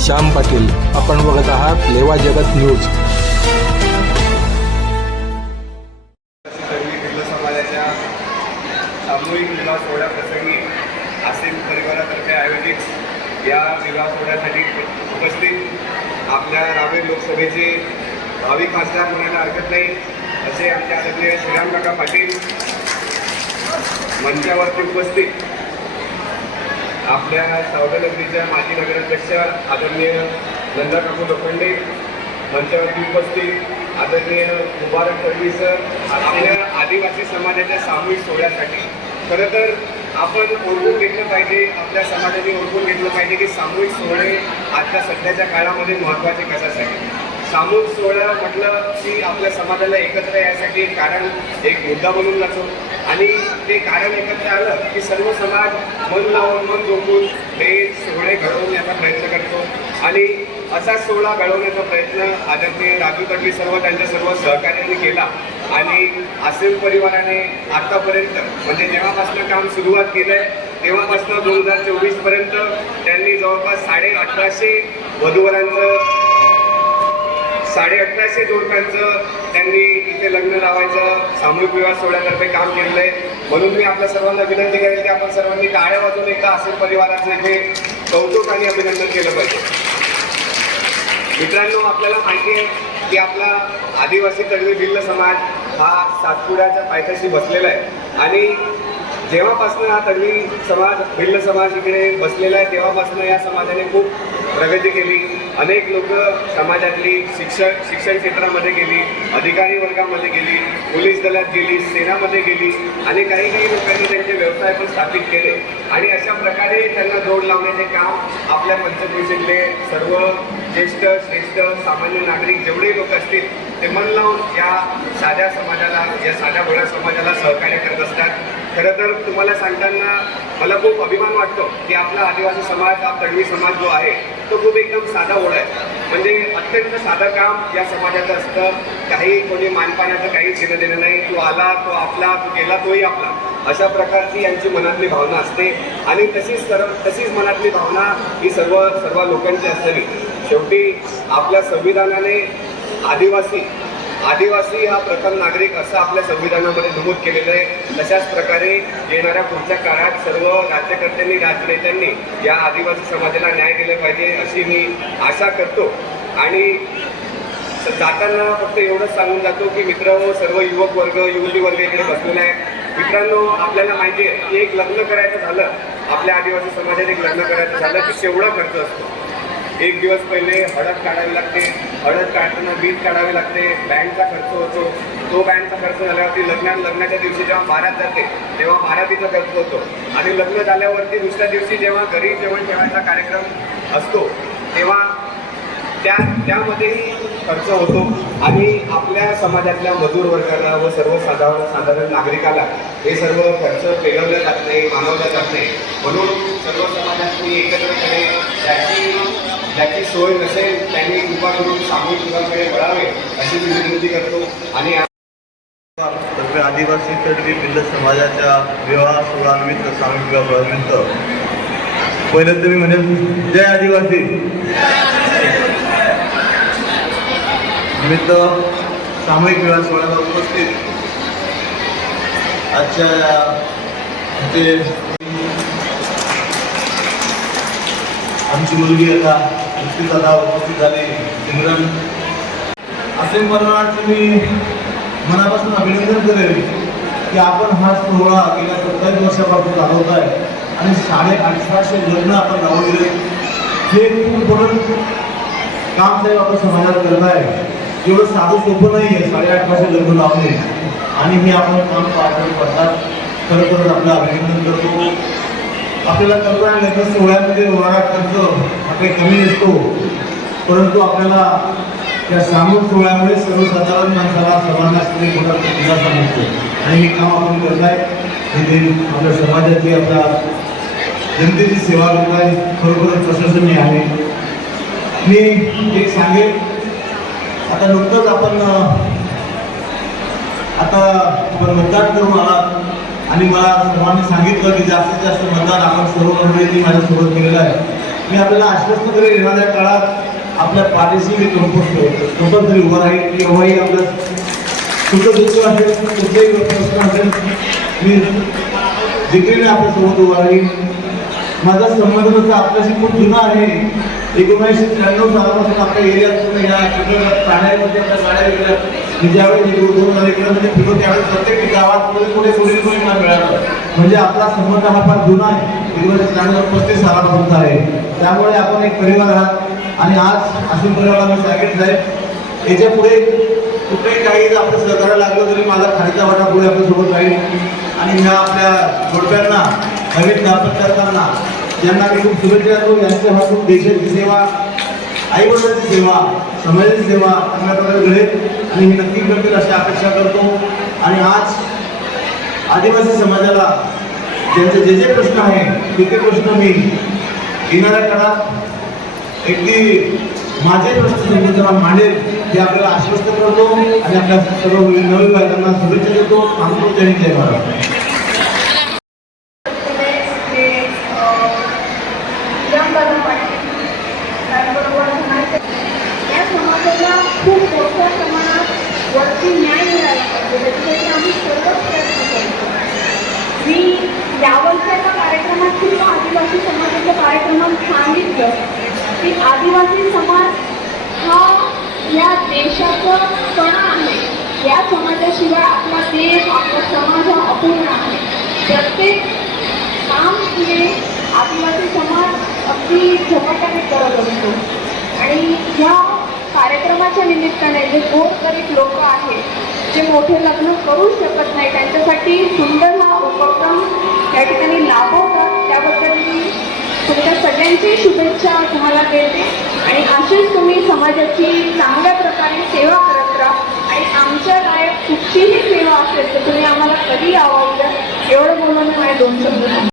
श्याम पाटील. आपण बघत आहात लेवा जगत न्यूज. तरुणी समाजाच्या सामूहिक विवाह सोहळ्याप्रसंगी आसिम परिवारातर्फे आयोजित या विवाह सोहळ्यासाठी उपस्थित आपल्या रावेर लोकसभेचे भावी खासदार म्हणायला हरकत नाही असे आमचे आदरणीय श्रीराम काका पाटील मंचावरती उपस्थित आपल्या सावधानगरीच्या माजी नगराध्यक्ष आदरणीय नंदा काकू लोखंडे मंचावरती उपस्थित आदरणीय मुबारक तडवी सर आपल्या आदिवासी समाजाच्या सामूहिक सोहळ्यासाठी. खरं तर आपण ओळखून घेतलं पाहिजे आपल्या समाजाने ओळखून घेतलं पाहिजे की सामूहिक सोहळे आजच्या सध्याच्या काळामध्ये महत्त्वाचे कशासाठी? सामूहिक सोहळा म्हटलं की आपल्या समाजाला एकत्र यासाठी कारण एक मुद्दा बनून जातो. आणि ते कारण एकत्र आलं की सर्व समाज मन लावून मन जोपून हे सोहळे घडवण्याचा प्रयत्न करतो. आणि असा सोहळा घडवण्याचा प्रयत्न आदरणीय राजू तडवी सर्व त्यांच्या सर्व सहकार्यांनी केला. आणि आसिम परिवाराने आतापर्यंत म्हणजे जेव्हापासून काम सुरुवात केलंय तेव्हापासून दोन हजार चोवीसपर्यंत त्यांनी जवळपास साडे अठराशे वधूवरांचं साडे अठराशे जोडप्यांचं त्यांनी इथे लग्न लावायचं सामूहिक विवाह सोहळ्यातर्फे काम केलेलं आहे म्हणून मी आपल्या सर्वांना विनंती करेल की आपण सर्वांनी टाळ्या वाजून एकदा असेल परिवाराचं इथे कौतुक आणि अभिनंदन केलं पाहिजे. मित्रांनो आपल्याला माहिती आहे की आपला आदिवासी तडवी भिल्ल समाज हा सातपुड्याच्या पायथ्याशी बसलेला आहे. आणि जेव्हापासून हा तडवी समाज भिल्ल समाज इकडे बसलेला आहे तेव्हापासून या समाजाने खूप प्रगती केली. अनेक लोक समाजातली शिक्षण शिक्षण क्षेत्रामध्ये गेली अधिकारी वर्गामध्ये गेली पोलीस दलात गेली सेनामध्ये गेली आणि काही काही लोकांनी त्यांचे व्यवसाय पण स्थापित केले. आणि अशा प्रकारे त्यांना जोड लावण्याचे काम आपल्या पंचकृषीतले सर्व ज्येष्ठ श्रेष्ठ सामान्य नागरिक जेवढे लोक असतील ते मन लावून या साध्या समाजाला या साध्या भोळ्या समाजाला सहकार्य करत असतात. खरं तर तुम्हाला सांगताना मला खूप अभिमान वाटतो की आपला आदिवासी समाज हा तडवी समाज जो आहे तो खूप एकदम साधा ओढ आहे. म्हणजे अत्यंत साधं काम या समाजाचं असतं. काही कोणी मानपाण्याचं काहीच घेणं देणं नाही. तो आला तो आपला तो गेला तोही आपला. अशा प्रकारची यांची मनातली भावना असते. आणि तशीच सर्व तशीच मनातली भावना ही सर्व सर्व लोकांची असावी शेवटी आपल्या संविधानाने आदिवासी आदिवासी हा प्रथम नागरिक असं आपल्या संविधानामध्ये नमूद केलेलं आहे. तशाच प्रकारे येणाऱ्या पुढच्या काळात सर्व राज्यकर्त्यांनी राजनेत्यांनी या आदिवासी समाजाला न्याय दिला पाहिजे अशी मी आशा करतो. आणि जाताना फक्त एवढंच सांगून जातो की मित्र सर्व युवक वर्ग युवती वर्ग इकडे बसलेला आहे मित्रांनो आपल्याला माहिती आहे की एक लग्न करायचं झालं. आपल्या आदिवासी समाजात एक लग्न करायचं झालं की शेवढा खर्च असतो. एक दिवस पहिले हळद काढावी लागते. हळद काढताना बीज काढावे लागते. बँकचा खर्च होतो. तो बँकचा खर्च झाल्यावरती लग्न लग्नाच्या दिवशी जेव्हा बारात जाते तेव्हा बारातीचा खर्च होतो. आणि लग्न झाल्यावरती दुसऱ्या दिवशी जेव्हा घरी जेवण ठेवायचा कार्यक्रम असतो तेव्हा त्या त्यामध्येही खर्च होतो. आणि आपल्या समाजातल्या मजूर वर्गाला व सर्वसाधारण साधारण नागरिकाला हे सर्व खर्च पेलवलं जात नाही मानवलं जात नाही. म्हणून सर्व समाजातून एकत्रपणे त्याची ज्याची सोय नसेल त्यांनी कृपा करून सामूहिक विवाहाकडे वळावे अशी मी विनंती करतो. आणि तर्फे आदिवासी तडवी भिल्ल समाजाच्या विवाह सोहळानिमित्त सामूहिक विवाह सोहळ्यानिमित्त पहिलं तुम्ही म्हणेल जय आदिवासी. निमित्त सामूहिक विवाह सोहळ्याला उपस्थित आजच्या आमचे आमची मुलगी आता नुकतीच आता उपस्थित झाले सिमरन असे मला मी मनापासून अभिनंदन करेल की आपण हा सोहळा गेल्या सत्तावीस वर्षापासून चालवत आहे आणि साडे अठराशे लग्न आपण लावलेले हे खूप मोठं काम साहेब आपण समाजात करत आहे. एवढं साधं सोपं नाही आहे साडे अठराशे लग्न लावणे. आणि हे आपण काम पार पडतात. खरं खरंच आपलं अभिनंदन करतो. आपल्याला कल्पना आहे तर सोहळ्यामध्ये होणारा खर्च आपले कमी असतो. परंतु आपल्याला त्या सामूहिक सोहळ्यामुळे सर्वसाधारण माणसाला सर्वांना एक मोठा दिलासा मिळतो आणि हे काम आपण करत आहे हे आपल्या समाजाची आपल्या जनतेची सेवा करत आहे खरोखर प्रशंसनीय आहे. मी एक सांगेन. आता नुकतंच आपण आता आपण मतदान करून आला आणि मला सर्वांनी सांगितलं की जास्तीत जास्त मतदान आपण सर्व मंडळींनी माझ्यासोबत केलेलं आहे. मी आपल्याला आश्वस्त करेल येणाऱ्या काळात आपल्या पाठीशी मी कंपोस्ट कंपल्सरी उभं राहील केव्हाही आपलं कुठं दुःख असेल कुठलेही प्रश्न असेल मी जिकरीने आपल्यासोबत उभा राहील माझा संबंध तसा आपल्याशी खूप जुना आहे. एकोणीसशे त्र्याण्णव सालापासून आपल्या एरियात या सगळ्या ठाण्यामध्ये आपल्या गाड्या वेगळ्या मी ज्यावेळी इकडे दोन फिरलो त्यावेळेस प्रत्येक गावात कुठे कुठे कुठे कुठे मला मिळालं म्हणजे आपला संबंध हा फार जुना आहे. एकोणीसशे त्र्याण्णव पस्तीस सालापासूनचा आहे. त्यामुळे आपण एक परिवार आहात. आणि आज असे परिवाराला मी सांगितलं आहे याच्यापुढे कुठेही काही आपलं सहकार्य लागलं तरी माझा खालीचा वाटा पुढे आपल्यासोबत राहील. आणि ह्या आपल्या जोडप्यांना नवीन दाम्पत्य करताना ज्यांना मी खूप शुभेच्छा देतो यांच्या हातून देशाची सेवा आई वडिलांची सेवा समाजाची सेवा चांगल्या प्रकारे घडेल. आणि हे नक्की करतील अशी अपेक्षा करतो. आणि आज आदिवासी समाजाला ज्यांचे जे जे प्रश्न आहे ते ते प्रश्न मी येणाऱ्या काळात अगदी माझे प्रश्न संघटना मांडेल हे आपल्याला आश्वस्त करतो. आणि आपल्या सर्व नवीन बायकांना शुभेच्छा देतो. आमचं त्यांनी जय महाराज हे रामदादा पाटील त्याचबरोबर म्हणायचं या समाजाला खूप मोठ्या प्रमाणात वरती न्याय मिळाला त्याच्यासाठी आम्ही सर्वच प्रयत्न करतो मी कार्यक्रमात किंवा आदिवासी समाजाच्या कार्यक्रमात सांगितलं की आदिवासी समाज हा या देशाचा कणा आहे. या समाजाशिवाय आपला देश आपला समाज हा अपूर्ण आहे. प्रत्येक काम हे आदिवासी समाज अगदी झपाट्याने करत असतो. आणि ह्या कार्यक्रमाच्या निमित्ताने जे गोरगरीब लोक आहेत जे मोठे लग्न करू शकत नाही त्यांच्यासाठी सुंदर हा उपक्रम या ठिकाणी लाभवतात त्याबद्दल मी तुमच्या सगळ्यांची शुभेच्छा तुम्हाला देते. आणि अशीच तुम्ही समाजाची चांगल्या प्रकारे सेवा करत राहा. आणि आमच्या गायक कुठचीही सेवा असेल तर तुम्ही आम्हाला कधी आवडलं एवढं बोलून मी दोन शब्द सांगते.